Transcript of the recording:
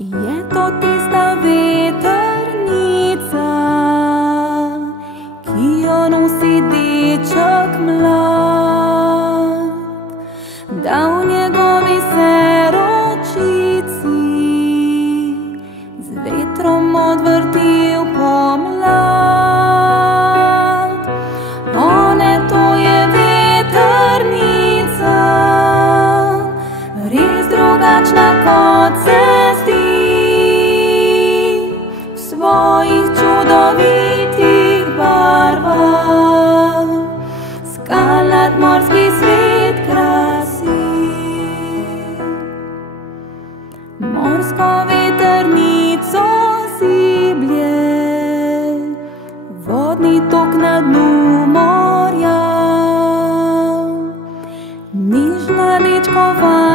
Je to tista vetrnica, ki jo nosi deček mlad, da v njegovi se ročici z vetrom odvrti v pomlad. One, to je vetrnica, res drugačna kot se zdi, v svojih čudovitih barvah skalnat morski svet krasi. Morsko vetrnico ziblje vodni tok na dnu morja, nižna dečkova